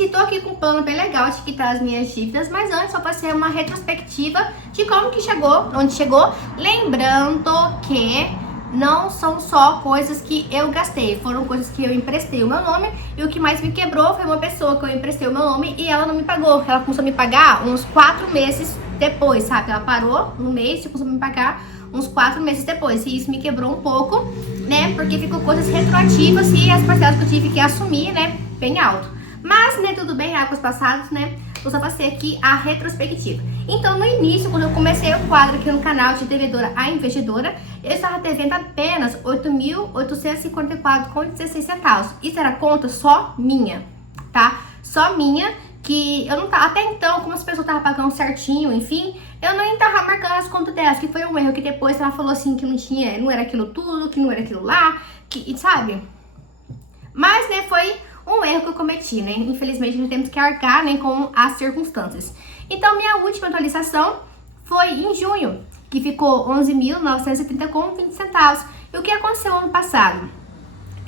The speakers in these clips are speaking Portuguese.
gente, tô aqui com um plano bem legal de quitar as minhas dívidas, mas antes só pra ser uma retrospectiva de como que chegou, onde chegou. Lembrando que não são só coisas que eu gastei, foram coisas que eu emprestei o meu nome, e o que mais me quebrou foi uma pessoa que eu emprestei o meu nome e ela não me pagou. Ela começou a me pagar uns 4 meses depois, sabe? Ela parou no mês e começou a me pagar uns 4 meses depois, e isso me quebrou um pouco, né? Porque ficou coisas retroativas e as parcelas que eu tive que assumir, né? Bem alto. Mas, né, tudo bem, águas passadas, né? Eu só passei aqui a retrospectiva. Então, no início, quando eu comecei o quadro aqui no canal de devedora a investidora, eu estava devendo apenas R$ 8.854,16. Isso era conta só minha, tá? Só minha, que eu não tava, até então, como as pessoas estavam pagando certinho, enfim, eu não estava marcando as contas delas, que foi um erro que depois ela falou assim que não era aquilo tudo, que não era aquilo lá, que, sabe? Mas, né, foi um erro que eu cometi, né? Infelizmente, nós temos que arcar, né, com as circunstâncias. Então, minha última atualização foi em junho, que ficou R$ 11.930,20. E o que aconteceu ano passado?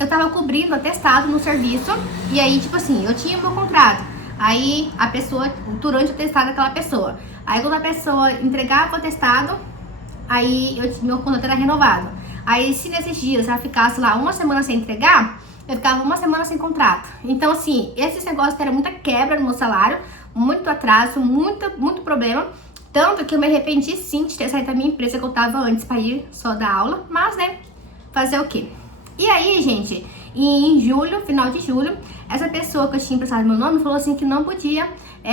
Eu tava cobrindo atestado no serviço, e aí, tipo assim, eu tinha meu contrato. Aí, a pessoa, durante o atestado daquela pessoa. Aí, quando a pessoa entregava o atestado, aí meu contrato era renovado. Aí, se nesses dias ela ficasse lá uma semana sem entregar, eu ficava uma semana sem contrato. Então, assim, esses negócios eram muita quebra no meu salário, muito atraso, muito problema. Tanto que eu me arrependi sim de ter saído da minha empresa que eu tava antes pra ir só dar aula. Mas, né, fazer o quê? E aí, gente, em julho, final de julho, essa pessoa que eu tinha emprestado meu nome falou assim que não podia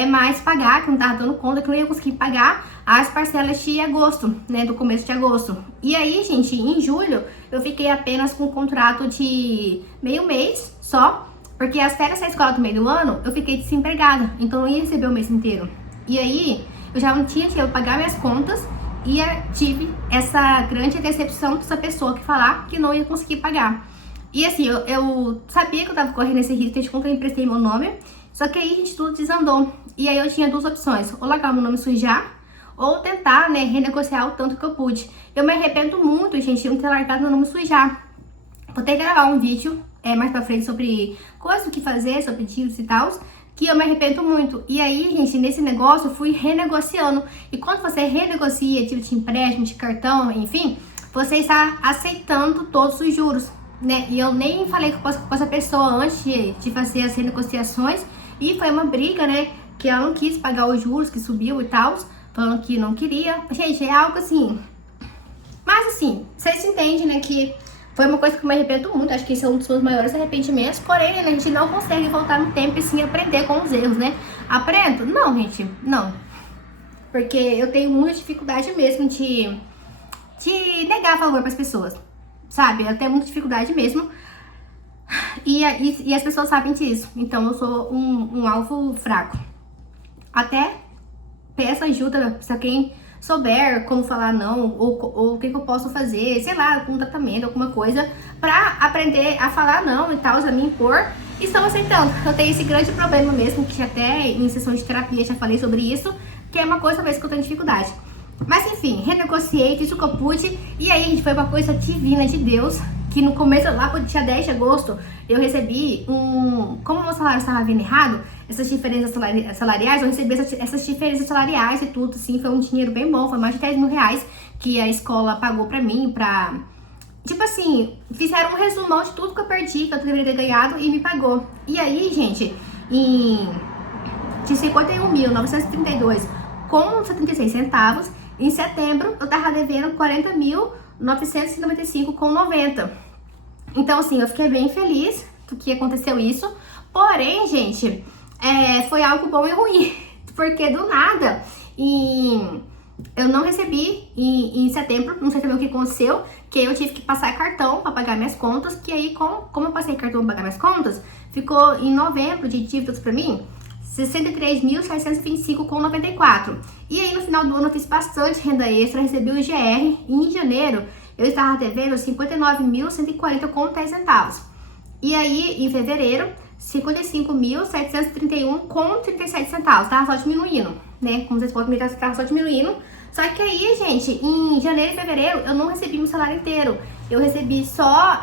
mais pagar, que não tava dando conta, que não ia conseguir pagar as parcelas de agosto, né, do começo de agosto. E aí, gente, em julho, eu fiquei apenas com um contrato de meio mês só, porque as férias da escola do meio do ano, eu fiquei desempregada, então eu não ia receber o mês inteiro. E aí, eu já não tinha dinheiro para pagar minhas contas e tive essa grande decepção dessa pessoa que falar que não ia conseguir pagar. E assim, eu sabia que eu tava correndo esse risco de como eu emprestei meu nome, só que aí, gente, tudo desandou. E aí eu tinha duas opções, ou largar meu nome sujar, ou tentar, né, renegociar o tanto que eu pude. Eu me arrependo muito, gente, de não ter largado meu nome sujar. Vou ter que gravar um vídeo mais pra frente sobre coisas que fazer, sobre dívidas e tal, que eu me arrependo muito. E aí, gente, nesse negócio eu fui renegociando. E quando você renegocia dívida de empréstimo, de cartão, enfim, você está aceitando todos os juros, né? E eu nem falei com essa pessoa antes de fazer as renegociações. E foi uma briga, né? Que ela não quis pagar os juros, que subiu e tal, falando que não queria. Gente, é algo assim. Mas assim, vocês entendem, né? Que foi uma coisa que eu me arrependo muito. Acho que esse é um dos meus maiores arrependimentos. Porém, né, a gente não consegue voltar no tempo e sim aprender com os erros, né? Aprendo? Não, gente, não. Porque eu tenho muita dificuldade mesmo de negar valor para as pessoas, sabe? Eu tenho muita dificuldade mesmo. E as pessoas sabem disso. Então eu sou um alvo fraco. Até peço ajuda se alguém souber como falar não, ou o que eu posso fazer, sei lá, com tratamento, alguma coisa, pra aprender a falar não e tal, a me impor. E estão aceitando. Eu tenho esse grande problema mesmo, que até em sessão de terapia já falei sobre isso, que é uma coisa talvez que eu tenho dificuldade. Mas enfim, renegociei, fiz o que eu pude, e aí, gente, foi uma coisa divina de Deus, que no começo, lá pro dia 10 de agosto, eu recebi como o meu salário estava vindo errado, essas diferenças salariais, eu recebi essas diferenças salariais e tudo, assim, foi um dinheiro bem bom, foi mais de 10 mil reais que a escola pagou pra mim, tipo assim, fizeram um resumão de tudo que eu perdi, que eu deveria ter ganhado, e me pagou. E aí, gente, de 51.932,76 centavos, em setembro eu tava devendo 40.995,90. Então, assim, eu fiquei bem feliz que aconteceu isso. Porém, gente, foi algo bom e ruim. Porque do nada, eu não recebi em setembro, não sei também o que aconteceu, que eu tive que passar cartão para pagar minhas contas, que aí, como eu passei cartão para pagar minhas contas, ficou em novembro de dívidas para mim, 63.725,94. E aí, no final do ano, eu fiz bastante renda extra, recebi o IGR, e em janeiro, eu estava devendo 59.140,10 centavos. E aí, em fevereiro, 55.731,37 centavos. Tava só diminuindo, né? Como vocês podem ver, tava só diminuindo. Só que aí, gente, em janeiro e fevereiro, eu não recebi meu salário inteiro. Eu recebi só...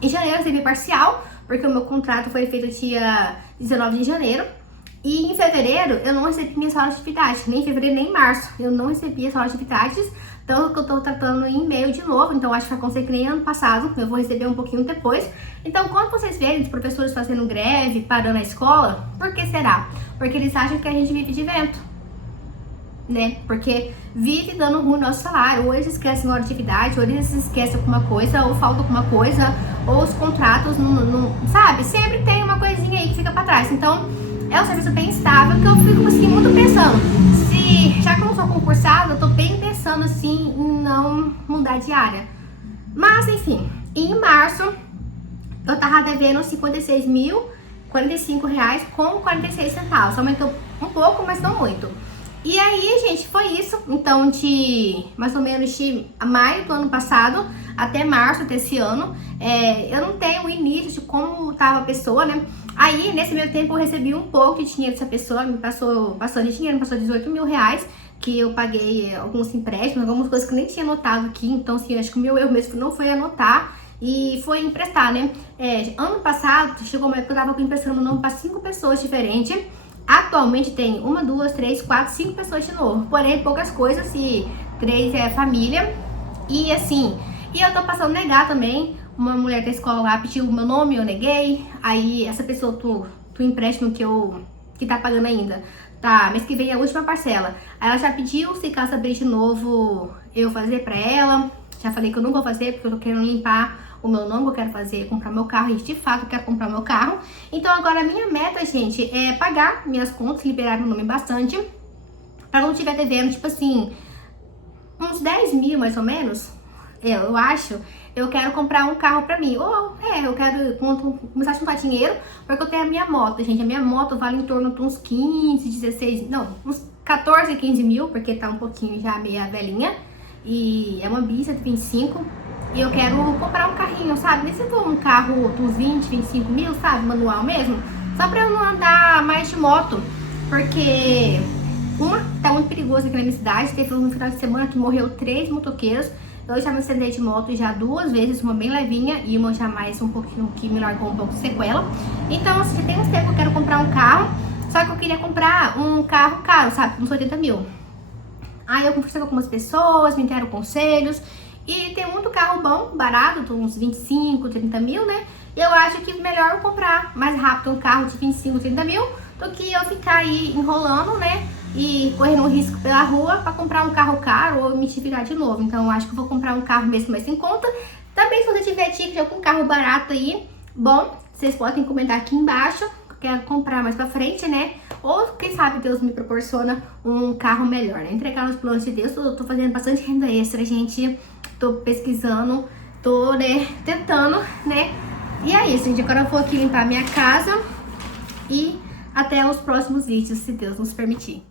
Em janeiro eu recebi parcial, porque o meu contrato foi feito dia 19 de janeiro. E em fevereiro eu não recebi minha sala de atividades, nem em fevereiro nem em março eu não recebi a sala de atividades, então que eu tô tratando em e-mail de novo, então acho que vai acontecer que nem ano passado, eu vou receber um pouquinho depois. Então quando vocês verem os professores fazendo greve, parando a escola, por que será? Porque eles acham que a gente vive de vento, né? Porque vive dando ruim no nosso salário, ou eles esquecem a hora de atividade, ou eles esquecem alguma coisa, ou falta alguma coisa, ou os contratos não, sabe? Sempre tem uma coisinha aí que fica pra trás, então é um serviço bem estável, que eu fico assim muito pensando, já que eu não sou concursada, eu tô bem pensando assim em não mudar de área. Mas enfim, em março eu tava devendo R$56.045 com 46 centavos, aumentou um pouco, mas não muito. E aí, gente, foi isso. Então, de mais ou menos de maio do ano passado até março desse ano, eu não tenho o início de como tava a pessoa, né? Aí, nesse meio tempo, eu recebi um pouco de dinheiro dessa pessoa, me passou bastante dinheiro, me passou R$18.000, que eu paguei alguns empréstimos, algumas coisas que eu nem tinha anotado aqui. Então, assim, acho que o meu erro mesmo não foi anotar e foi emprestar, né? Ano passado, chegou uma época que eu tava emprestando meu nome para 5 pessoas diferentes. Atualmente tem 1, 2, 3, 4, 5 pessoas de novo. Porém, poucas coisas e 3 é família. E assim, e eu tô passando a negar também. Uma mulher da escola lá pediu o meu nome, eu neguei. Aí essa pessoa do empréstimo que tá pagando ainda, tá, mês que vem é a última parcela. Aí ela já pediu, se caso abrir de novo, eu fazer pra ela. Já falei que eu não vou fazer, porque eu tô querendo limpar o meu nome, eu quero fazer, comprar meu carro, e de fato eu quero comprar meu carro. Então agora a minha meta, gente, é pagar minhas contas, liberar meu nome bastante, pra não tiver devendo, tipo assim, uns 10 mil mais ou menos, eu acho. Eu quero comprar um carro pra mim, ou eu quero começar a juntar dinheiro, porque eu tenho a minha moto, gente. A minha moto vale em torno de uns 15, 16, não, uns 14, 15 mil, porque tá um pouquinho já meia velhinha. E é uma Bisa de 25. E eu quero comprar um carrinho, sabe? Nem se for um carro dos 20, 25 mil, sabe? Manual mesmo. Só pra eu não andar mais de moto. Porque tá muito perigoso aqui na minha cidade. Teve um final de semana que morreu 3 motoqueiros. Eu já me acidentei de moto já 2 vezes, uma bem levinha e uma já mais um pouquinho que me largou um pouco de sequela. Então, assim, já tem uns tempos que eu quero comprar um carro. Só que eu queria comprar um carro caro, sabe? Uns 80 mil. Aí eu conversei com algumas pessoas, me deram conselhos. E tem muito carro bom, barato, uns 25, 30 mil, né? E eu acho que melhor eu comprar mais rápido um carro de 25, 30 mil do que eu ficar aí enrolando, né? E correndo um risco pela rua pra comprar um carro caro ou me endividar de novo. Então eu acho que eu vou comprar um carro mesmo mais em conta. Também se você tiver dica de algum carro barato aí, bom, vocês podem comentar aqui embaixo. Quero comprar mais pra frente, né? Ou quem sabe Deus me proporciona um carro melhor, né? Entregar nos planos de Deus. Eu tô fazendo bastante renda extra, gente. Tô pesquisando, tô, né, tentando, né? E é isso, gente. Agora eu vou aqui limpar minha casa e até os próximos vídeos, se Deus nos permitir.